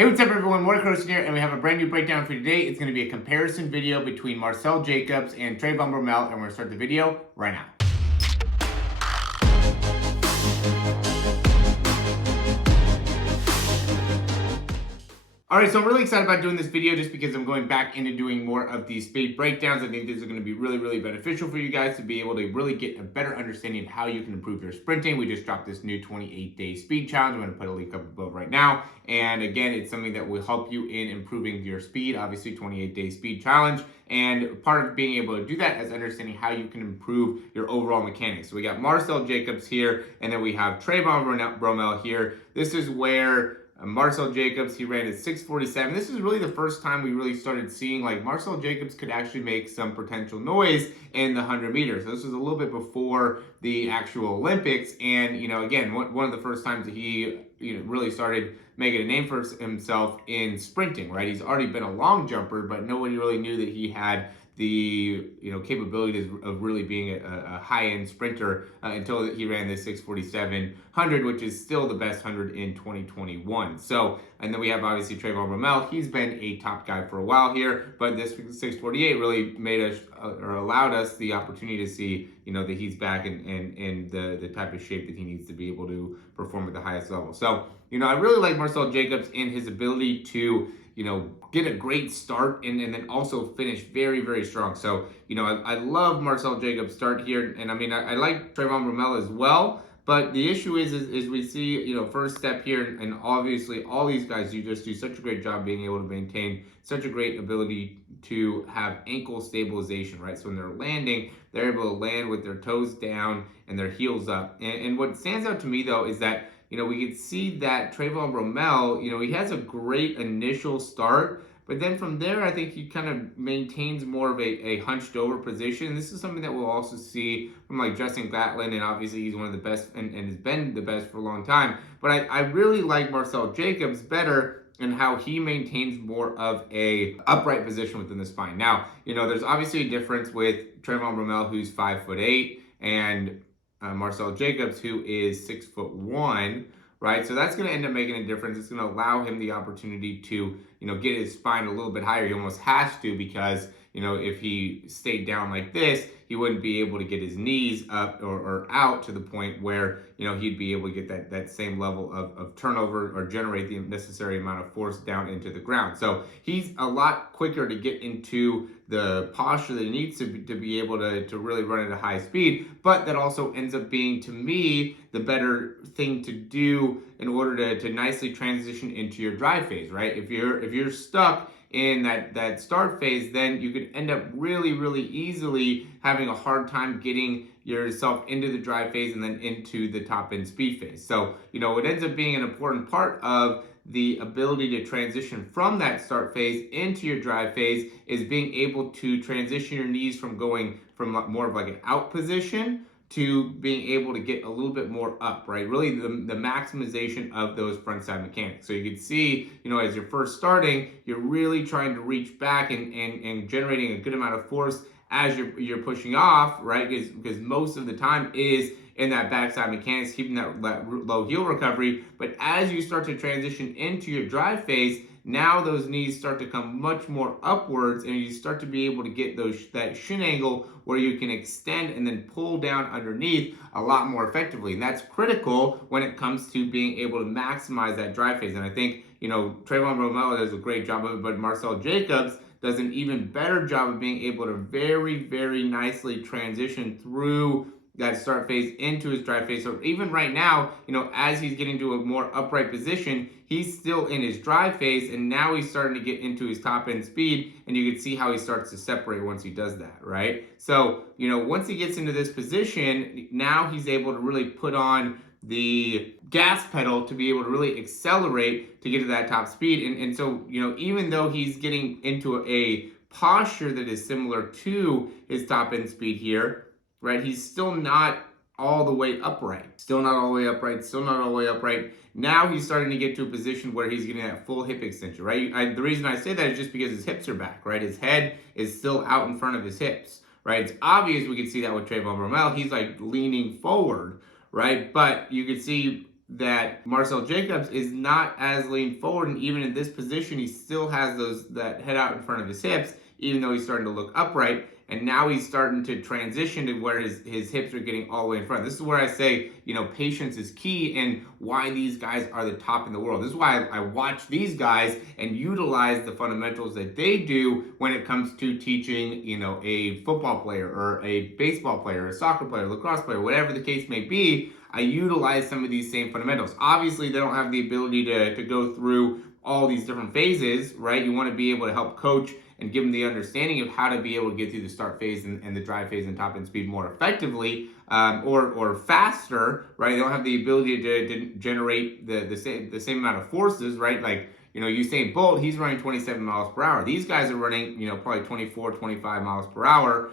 Hey, what's up everyone? Morey Croson here, and we have a brand new breakdown for today. It's going to be a comparison video between Marcell and Trayvon Bromell, and we're going to start the video right now. Alright, so I'm really excited about doing this video just because I'm going back into doing more of these speed breakdowns. I think these are going to be really beneficial for you guys to be able to really get a better understanding of how you can improve your sprinting. We just dropped this new 28-day speed challenge. I'm going to put a link up above right now. And again, it's something that will help you in improving your speed, obviously 28-day speed challenge. And part of being able to do that is understanding how you can improve your overall mechanics. So we got Marcell here, and then we have Trayvon Bromell here. This is where Marcell, he ran at 6.47. This is really the first time we really started seeing like Marcell could actually make some potential noise in the 100 meters. So this was a little bit before the actual Olympics. And, again, one of the first times that he really started making a name for himself in sprinting, right? He's already been a long jumper, but nobody really knew that he had the capabilities of really being a high-end sprinter until he ran this 6.47 100, which is still the best 100 in 2021. So, and then we have obviously Trayvon Bromell. He's been a top guy for a while here, but this 6.48 really made us or allowed us the opportunity to see that he's back in the type of shape that he needs to be able to perform at the highest level. So, I really like Marcell in his ability to get a great start and then also finish very strong. So, I love Marcell start here. And I mean, I like Trayvon Bromell as well. But the issue is we see, first step here, and obviously all these guys, you just do such a great job being able to maintain such a great ability to have ankle stabilization, right? So when they're landing, they're able to land with their toes down and their heels up. And what stands out to me, though, is that we can see that Trayvon Bromell, he has a great initial start, but then from there, I think he kind of maintains more of a hunched over position. This is something that we'll also see from like Justin Gatlin, and obviously he's one of the best and has been the best for a long time. But I really like Marcell better and how he maintains more of a upright position within the spine. Now, there's obviously a difference with Trayvon Bromell, who's 5'8", and Marcell who is 6'1", right? So that's going to end up making a difference. It's going to allow him the opportunity to, get his spine a little bit higher. He almost has to, because, if he stayed down like this, he wouldn't be able to get his knees up or out to the point where, he'd be able to get that same level of turnover or generate the necessary amount of force down into the ground. So he's a lot quicker to get into the posture that he needs to be able to really run at a high speed, but that also ends up being, to me, the better thing to do in order to nicely transition into your drive phase, right? If you're stuck in that start phase, then you could end up really easily having a hard time getting yourself into the drive phase and then into the top end speed phase. So, it ends up being an important part of the ability to transition from that start phase into your drive phase is being able to transition your knees from going from more of like an out position to being able to get a little bit more up, right? Really the maximization of those front side mechanics. So you can see, as you're first starting, you're really trying to reach back and generating a good amount of force as you're pushing off, right? Because most of the time is in that backside mechanics, keeping that low heel recovery. But as you start to transition into your drive phase, now those knees start to come much more upwards, and you start to be able to get that shin angle where you can extend and then pull down underneath a lot more effectively. And that's critical when it comes to being able to maximize that drive phase. And I think, Trayvon Bromell does a great job of it, but Marcell does an even better job of being able to very nicely transition through that start phase into his drive phase. So even right now, as he's getting to a more upright position, he's still in his drive phase, and now he's starting to get into his top end speed, and you can see how he starts to separate once he does that, right? So, once he gets into this position, now he's able to really put on the gas pedal to be able to really accelerate to get to that top speed. And so, even though he's getting into a posture that is similar to his top end speed here, right, he's still not all the way upright. Still not all the way upright. Now he's starting to get to a position where he's getting that full hip extension, right? The reason I say that is just because his hips are back, right? His head is still out in front of his hips, right? It's obvious we can see that with Trayvon Bromell. He's like leaning forward, right? But you can see that Marcell Jacobs is not as lean forward, and even in this position, he still has that head out in front of his hips, even though he's starting to look upright. And now he's starting to transition to where his hips are getting all the way in front. This is where I say, patience is key and why these guys are the top in the world. This is why I watch these guys and utilize the fundamentals that they do when it comes to teaching, a football player or a baseball player, a soccer player, lacrosse player, whatever the case may be. I utilize some of these same fundamentals. Obviously, they don't have the ability to go through all these different phases, right? You want to be able to help coach and give them the understanding of how to be able to get through the start phase and the drive phase and top end speed more effectively, or faster, right? They don't have the ability to generate the same amount of forces, right? Like, Usain Bolt, he's running 27 miles per hour. These guys are running, probably 24, 25 miles per hour.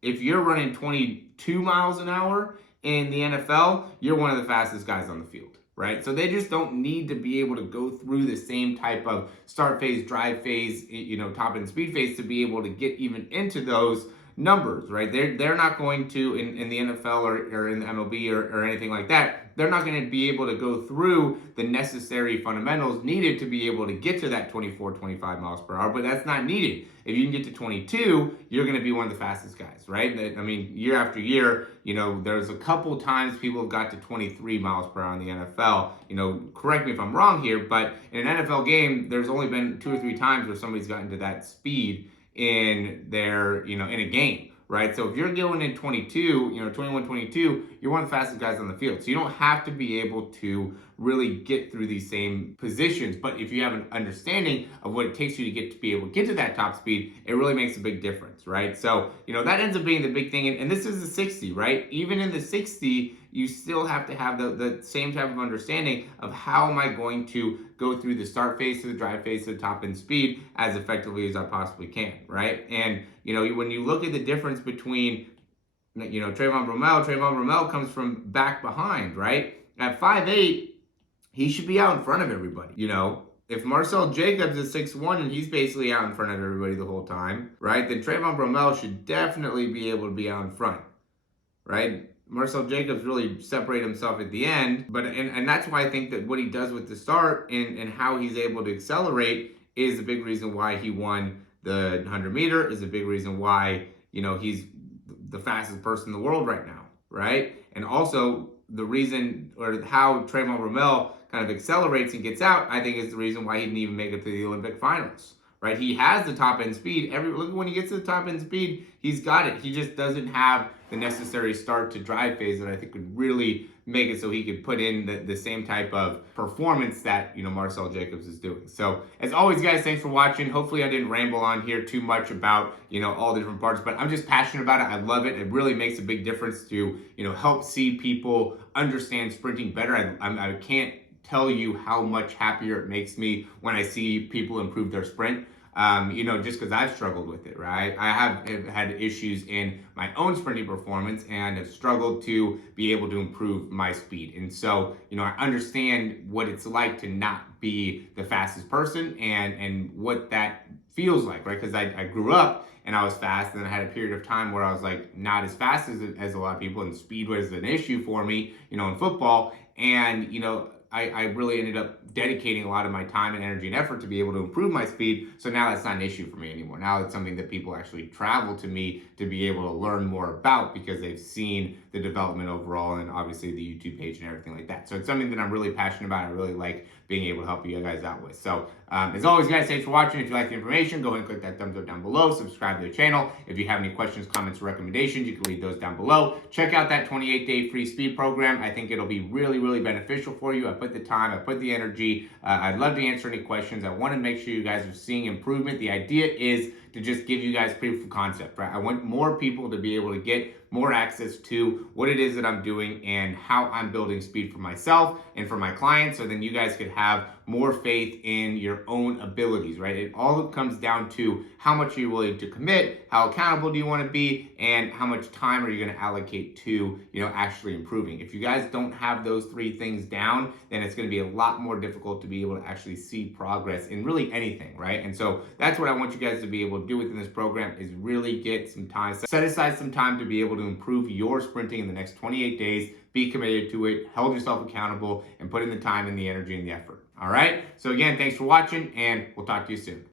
If you're running 22 miles an hour in the NFL, you're one of the fastest guys on the field, right? So they just don't need to be able to go through the same type of start phase, drive phase, top end speed phase to be able to get even into those numbers, right? They're not going to, in the NFL or in the MLB or anything like that, they're not going to be able to go through the necessary fundamentals needed to be able to get to that 24, 25 miles per hour, but that's not needed. If you can get to 22, you're going to be one of the fastest guys, right? I mean, year after year, there's a couple times people have got to 23 miles per hour in the NFL. Correct me if I'm wrong here, but in an NFL game, there's only been 2 or 3 times where somebody's gotten to that speed in their, in a game, right? So if you're going in 22, 21, 22, you're one of the fastest guys on the field. So you don't have to be able to really get through these same positions. But if you have an understanding of what it takes you to be able to get to that top speed, it really makes a big difference, right? So, that ends up being the big thing. And this is the 60, right? Even in the 60, you still have to have the same type of understanding of how am I going to go through the start phase to the drive phase to the top end speed as effectively as I possibly can, right? And, when you look at the difference between, Trayvon Bromell comes from back behind, right? At 5'8", he should be out in front of everybody, If Marcell Jacobs is 6'1" and he's basically out in front of everybody the whole time, right, then Trayvon Bromell should definitely be able to be out in front, right? Marcell Jacobs really separated himself at the end, but and that's why I think that what he does with the start and how he's able to accelerate is a big reason why he won the 100 meter, is a big reason why, he's the fastest person in the world right now, right? And also the reason or how Trayvon Bromell kind of accelerates and gets out, I think is the reason why he didn't even make it to the Olympic finals, right? He has the top end speed. Look, when he gets to the top end speed, he's got it. He just doesn't have the necessary start to drive phase that I think would really make it so he could put in the same type of performance that, Marcell Jacobs is doing. So as always, guys, thanks for watching. Hopefully I didn't ramble on here too much about, all the different parts, but I'm just passionate about it. I love it. It really makes a big difference to, help see people understand sprinting better. I can't tell you how much happier it makes me when I see people improve their sprint. Just because I've struggled with it, right? I have had issues in my own sprinting performance and have struggled to be able to improve my speed. And so, I understand what it's like to not be the fastest person and what that feels like, right? Because I grew up and I was fast, and then I had a period of time where I was like not as fast as a lot of people, and speed was an issue for me, in football. And, I really ended up dedicating a lot of my time and energy and effort to be able to improve my speed. So now that's not an issue for me anymore. Now it's something that people actually travel to me to be able to learn more about because they've seen the development overall and obviously the YouTube page and everything like that. So it's something that I'm really passionate about. I really like being able to help you guys out with. So as always, guys, thanks for watching. If you like the information, go ahead and click that thumbs up down below. Subscribe to the channel. If you have any questions, comments, or recommendations, you can leave those down below. Check out that 28-day free speed program. I think it'll be really, really beneficial for you. I put the time, I put the energy. I'd love to answer any questions. I want to make sure you guys are seeing improvement. The idea is to just give you guys proof of concept, right? I want more people to be able to get more access to what it is that I'm doing and how I'm building speed for myself and for my clients, so then you guys could have more faith in your own abilities, right? It all comes down to how much are you willing to commit, how accountable do you want to be, and how much time are you going to allocate to, actually improving. If you guys don't have those 3 things down, then it's going to be a lot more difficult to be able to actually see progress in really anything, right? And so that's what I want you guys to be able to do within this program, is really get some time, set aside some time to be able to improve your sprinting in the next 28 days. Be committed to it, hold yourself accountable, and put in the time and the energy and the effort. All right? So again, thanks for watching, and we'll talk to you soon.